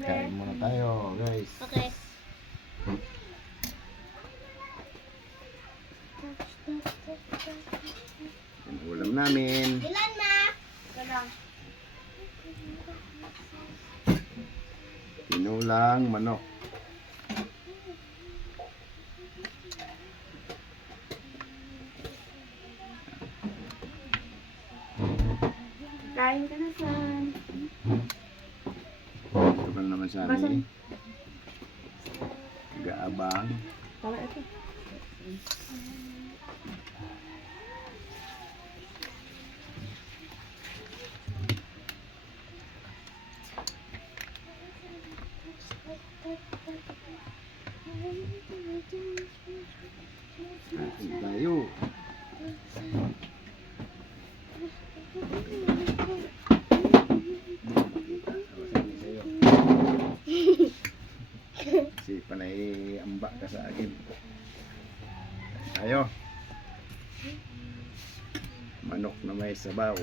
Kain muna tayo, guys. Okay. Yan ang ulam namin. Ilan na? Ilan? Tinulang manok. Kain ka na, San. Ito pa naman sa Basta. amin. Gaabang. Tama ito. Kain tayo. Si panay ambak ka sa akin. Kain tayo. Manok na may sabaw.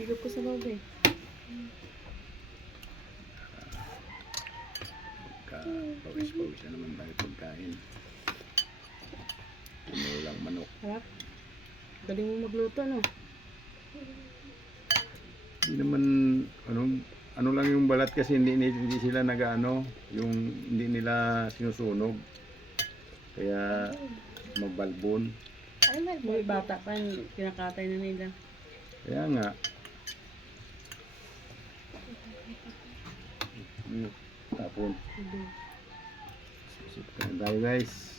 Higop ko sa bawal eh. Pawis-pawis na naman tayo pagkain. Tinulang manok. Harap. Galing mo magluto, no? Hindi naman ano lang yung balat kasi hindi sila nagaano, yung hindi nila sinusunog. Kaya magbalbon. Ano ba? May bata pa, pinakatay na nila. Kaya nga. Tapon. Sip ka na tayo, guys.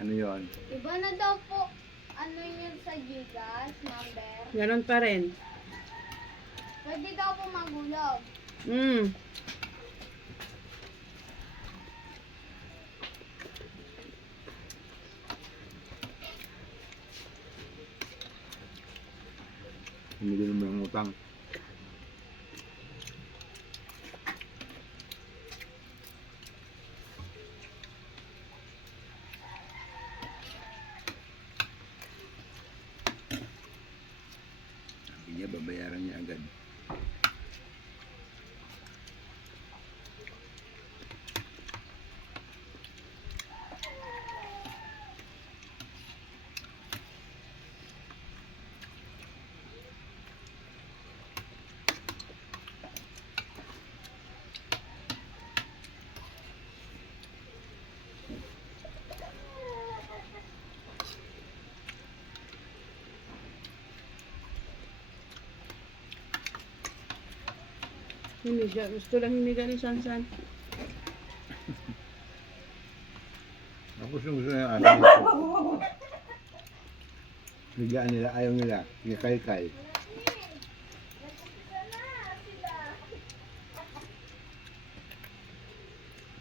Ano yon? Iba na daw po. Ano yun sa Gcash number? Ganon pa rin. Pwede daw po magulog. Hindi din mo yung utang. Sabi niya, babayaran niya agad. Hindi siya. Gusto lang hiniga ni Sansan. Tapos yung gusto niya ano. Higaan nila, ayaw nila. Kay-kay.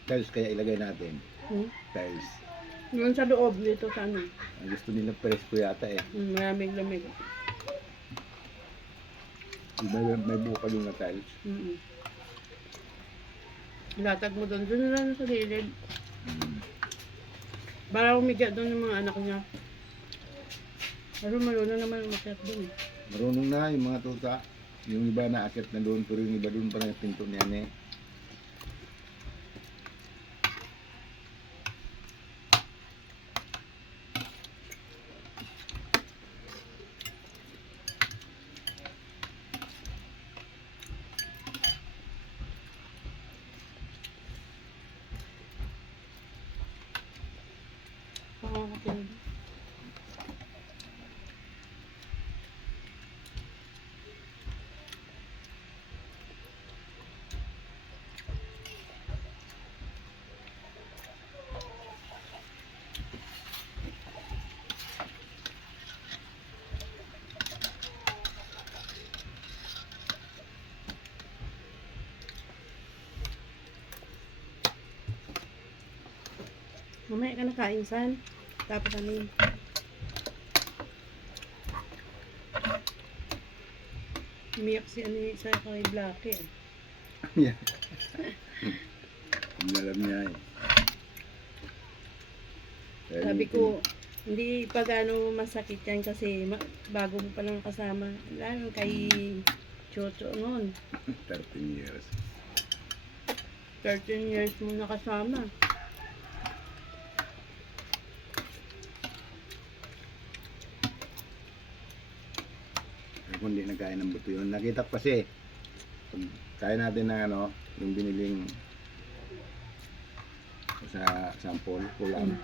Tiles kaya ilagay natin. Tiles. Yun sa loob dito sa ano. Ang gusto nila presko yata eh. Maraming lamig. May bukal yung na tiles. Ilatag mo doon. Doon lang sa gilid. Para umiga doon yung mga anak niya. Pero marunong naman umakyat doon eh. Marunong na yung mga tuta. Yung iba naakit na doon, pero yung iba doon pa rin yung pinto niyan eh. Pakakakinig. Mamaya ka na kain, San. Tapos ano yun? Umiyak si ano sa kay Blackie eh. Yan. Ang alam niya eh. Kaya Sabi ko, Hindi pa gaano masakit yan kasi bago mo pa lang kasama. Lalo kay Chocho noon. 13 years. 13 years mo nakasama. Kung hindi nagkain ng buto yun. Nakita ko kasi, pag kaya natin ng ano, yung biniling sa sample, kulang.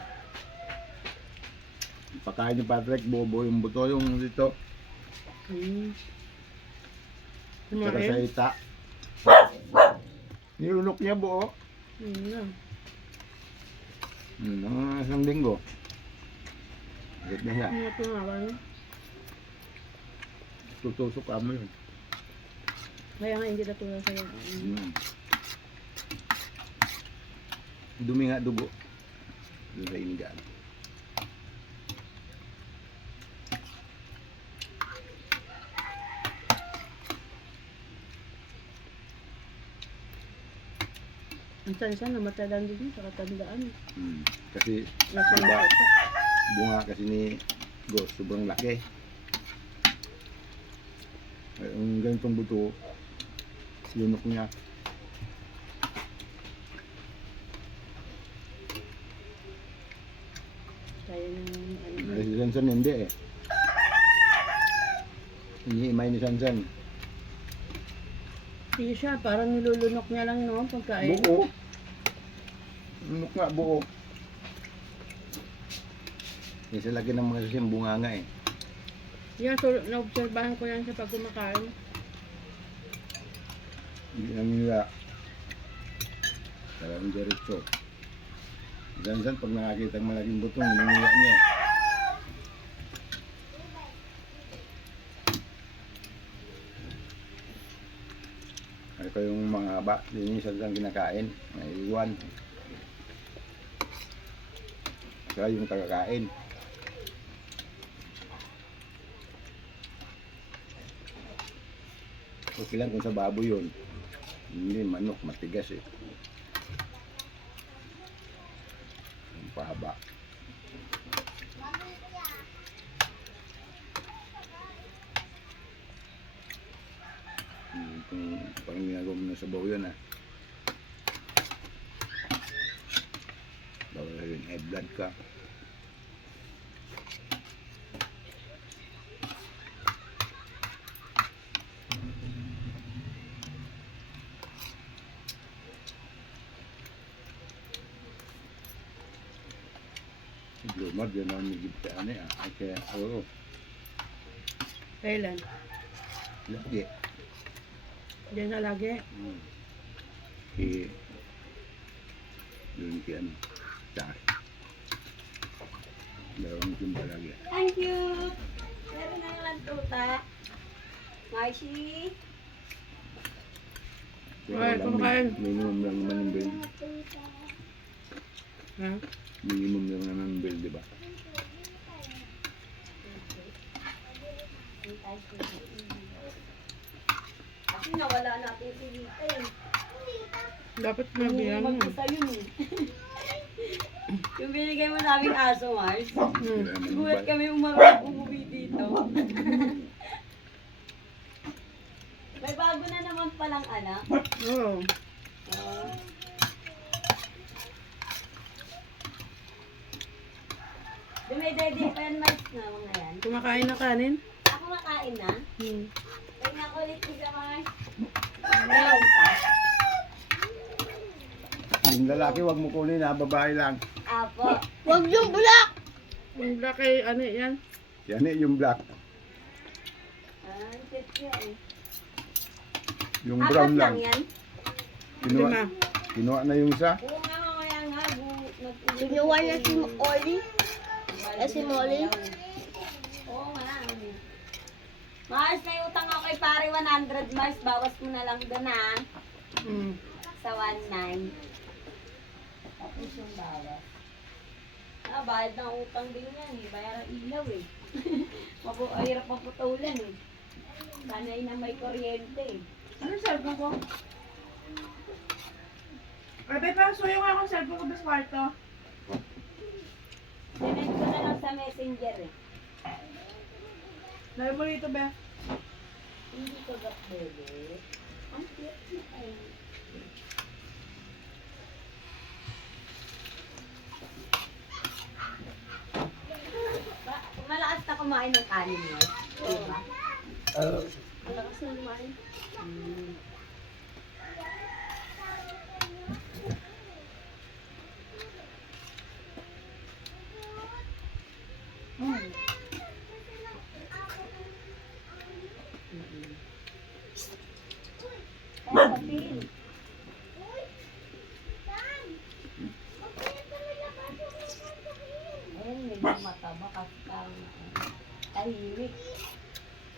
Pagkain ni Patrick, bobo yung buto, yung dito. Saka sa ita. Nilunok niya buo. Isang linggo. Agad na siya. Ano tumawa no? Tutusok ka mo yun. Kaya nga hindi natulog sa'yo. Dumi nga dugo. Doon sa inigaan. Ang sansan, namatalan din yun sa katandaan. Kasi Nasa diba, ito. bunga kasi ni Ghost, sobrang laki. Ang ganitong buto, lunok niya. Kaya ng Si Sansan hindi eh. Iniimay ni Sansan. Hindi siya, parang nilulunok niya lang no, pagkain. Buo. Lunok nga, buo. Isa lagi ng mga sasiyang bunga nga eh. Yan, so, naobserbahan ko yan sa pag kumakain. Hindi lang nila. Talagang diretso. Sansan pag nakakita ng malaking butong, ninila niya eh. Ano ko yung mga haba, yun yung Sansan kinakain, may iwan. Saka yung tagakain. Okay lang kung sa baboy yun. Hindi, manok, matigas eh. Ang pahaba. Kung pang ginagawa mo na sabaw yun ah. Bawal rin high blood ka. Lumad yun ang nagigtaan eh ah. Kaya, oo, Kailan? lagi. Diyan na lagi. Yun kaya ano, tsaka. Dalawang jumpa lagi. Thank you. Meron na lang tuta. Marcy. Ay, kumakain. Minimum lang naman yung bill. Ha? Minimum lang naman yung bill, di ba? Kasi nawala natin si Lita eh. Dapat mabilang mo. Magpusa yun eh. Yung binigay mo namin aso, Mars. Wala naman yung Gulat bal- kami umuwi dito. May bago na naman palang anak. Oo. Oh. Dumedede pa yan, Mars, na mga yan. Kumakain na kanin? Ako makain na. Hmm. Ay, nakulit ko siya, Mars. Meron pa. Yung lalaki, wag mo kunin ha, babae lang. Apo. Huwag yung bulak! Yung black ay ano yan? Yan eh, yung black. Ah, cute siya eh. Yung Apat brown lang lang. yan. Lima. Kinuha na yung isa. Oo nga, mamaya nga. Sinuwa niya si Oli. si Molly. Oo nga. Mars, may utang ako kay pare 100. Mars, bawas mo na lang doon ha. Hmm. Sa 1.9. Tapos yung bawas. Ah, bayad ng utang din yan eh. Bayaran ilaw eh. Hirap maputulan eh. Sanay na may kuryente eh. Ano cellphone ko? Ay, pa, suyo nga akong cellphone ko sa kwarto. Sinend ko na lang sa message Ranger eh. Dahil mo rito, be. Hindi ko gat bebe. Ang cute na ay. Malakas na kumain ng kanin mo. Diba? Malakas na lumain. Hmm. Kaya papil. Ayun, medyo mataba kasi parang tahimik.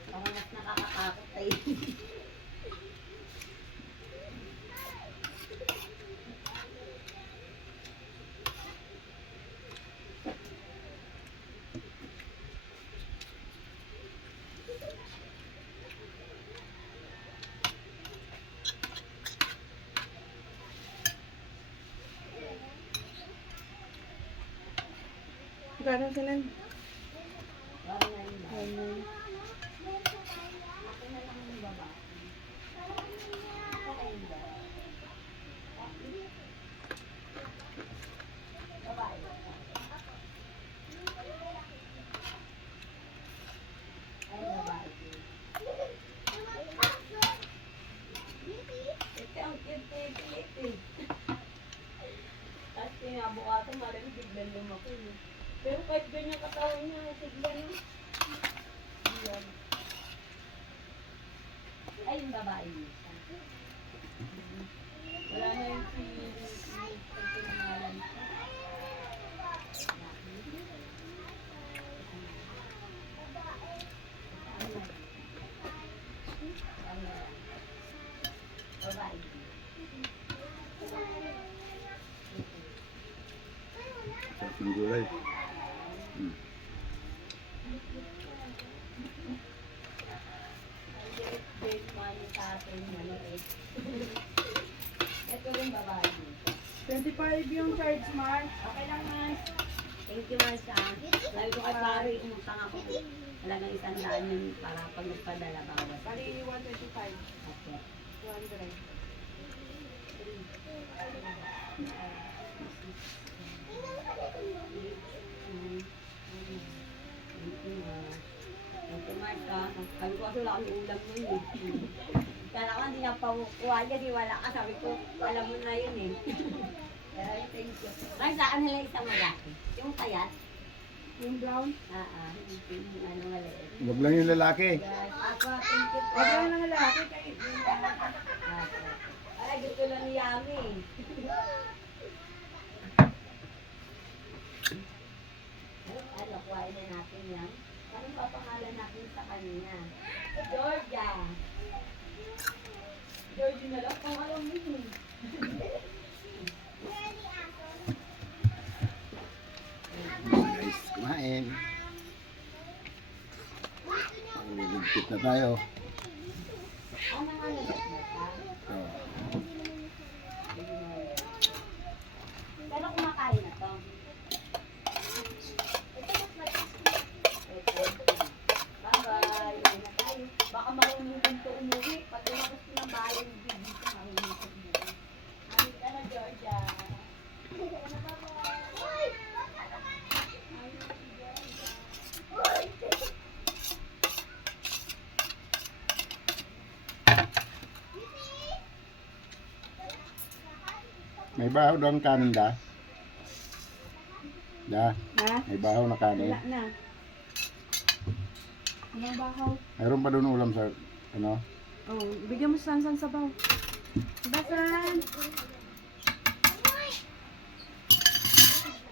Parang mas nakakatakot tahimik. Gano'n sila. Parang ngayon na. Ano. Ako na lang ang baba. Ako kayo ba? Babae. Ay, babae. Ito ang cute. Tapos kinabukasan, malamig biglang lumaki. Pero kahit ganyan katawan niya, sigla no? Ayan. Ay, yung babae niya. Wala na yung pinangalan siya. Babae. Sarap ng gulay. Big money sa atin, maliit. Ito rin babae dito. 25 yung charge, Mark. Okay lang, Mas. Thank you, Mas. Sabi ko kay Pari, umutang ako. Wala nang 100 yun para pag nagpadala bawas. Bali, 125. Okay. 200. Thank you, Mas. Sabi ko kasi wala kami ulam nun eh. Kala ko hindi na pakukuha niya, di wala ka. Sabi ko, alam mo na yun eh. Pero thank you. Mas, saan nila isang malaki? Yung kayat? Yung brown. Yung ano maliit. Huwag lang yung lalaki. Yes, ako, thank you po. Wag lang ng lalaki. Kahit Ay, gusto lang ni Yami. Ano, kuhain na natin yan. Anong papangalan natin sa kanya? Georgia. Georgia na lang, kung alam mo yun. Guys, kumain. Liligpit na tayo. Ano nga nagkat na ka? So, Pero kumakain na to. Bye-bye. Uwi na tayo. Baka marunong to umuwi. Pag lumabas ko ng bahay, hindi dito marunong to umuwi. Amin ka na, Georgia. may bahaw daw ang kanin da. Da, ha? may bahaw na kanin. Wala na. Anong bahaw? Mayroon pa doon ulam sa, ano? Oh, bigyan mo san sabaw. Basan?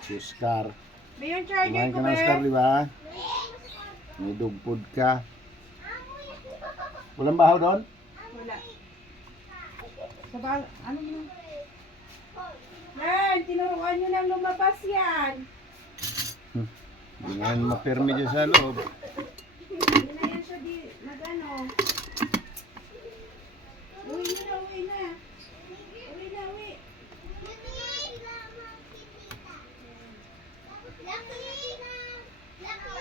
Si Oscar. May yung charger Kumain ko, ka na, Oscar, be. di ba? May dog food ka. Walang bahaw doon? Wala. Sabaw, ano mo? Yan, tinuruan nyo nang lumabas yan. Hindi nga yan mapirmi dyan sa loob. Hindi na yan siya nag-ano. Uwi na. Uwi na, uwi. Lucky!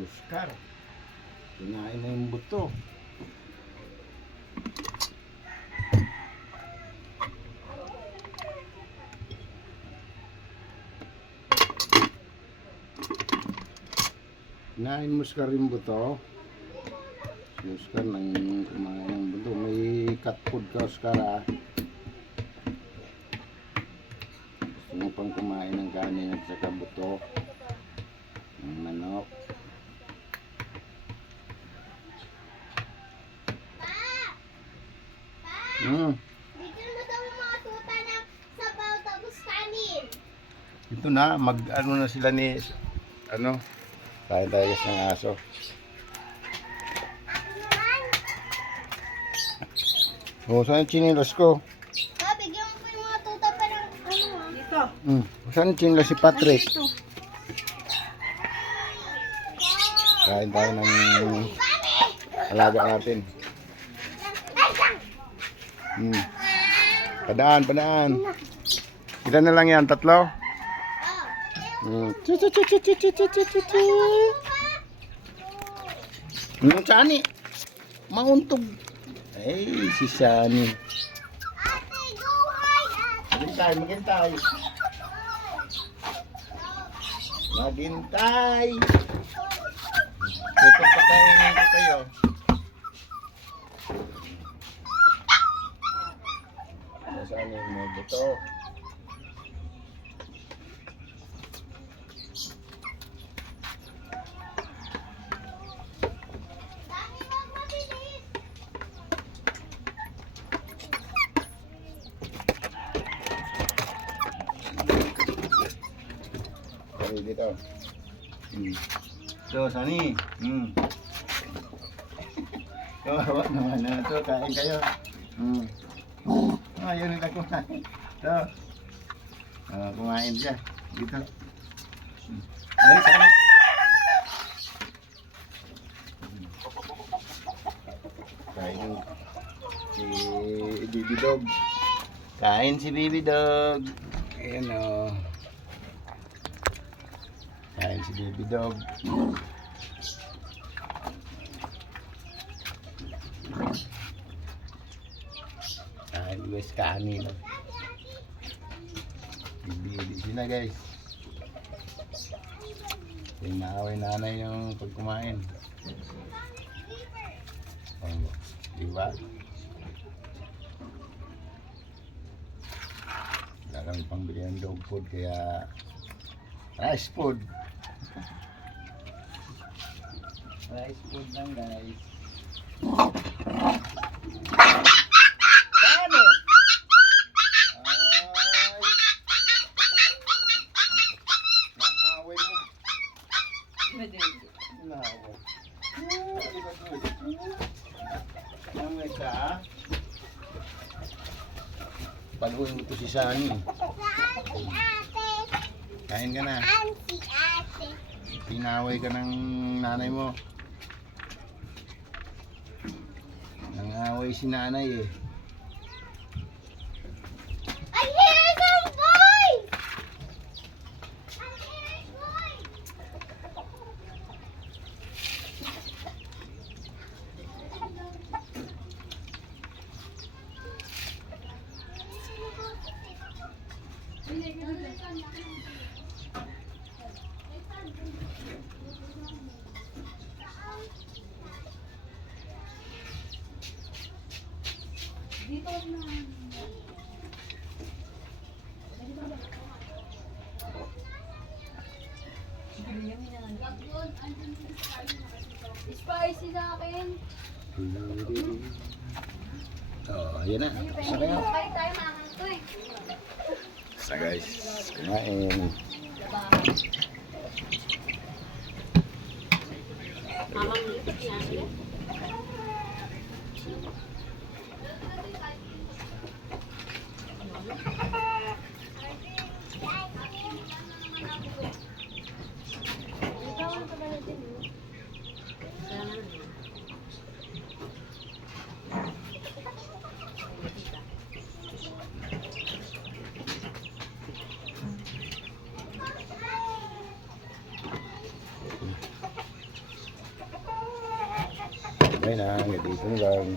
Oscar. Kinain na yung buto. Kinain mo Oscar yung buto. Si Oscar nang kumain ng buto. May cat food ka Oscar ah. Gusto mo pang kumain ng kanin at saka buto. Ng manok. Bigyan mo daw yung mga tuta ng sabaw tapos kanin. Ito na, mag-ano na sila ni, ano, tayo ng aso. Oh, saan yung chinilas ko? Bigyan mo po yung mga tuta parang ano ah. Dito. Saan yung chinilas si Patrick? Dito. Kain tayo ng alaga natin. Padaan. Ilan na lang yan? 3? Sani? Mauntog. Ay, si Sani. Ate, go high! Maghintay. Ito pakainin ko kayo. Saan yung mga buto? Dami wag mabilis! Kali dito. So, Sani. Kawawa naman na ito. Kain kayo. Ayaw nila kumain. So, kumain siya. Dito. Ay, sana. Kain si Baby Dog. Kain si Baby Dog. Ayan o. Kain si Baby Dog. West kanin. Bibili sila guys. Yung naaway nanay yung pag kumain. Oh, diba? Wala kami pangbili ng dog food kaya rice food. Rice food lang guys. Paluin mo to si Sani. Si ate! Kain ka na. Si ate! Pinaway ka ng nanay mo. Nangaway si nanay eh. I hear some voice! I hear his voice! Spicy sa akin. Oh, ayan na. Sa kayo. Kahit tayo makakang to eh. Sa guys, kumain. Mamang lipat yan. Okay na, hanggang dito na lang.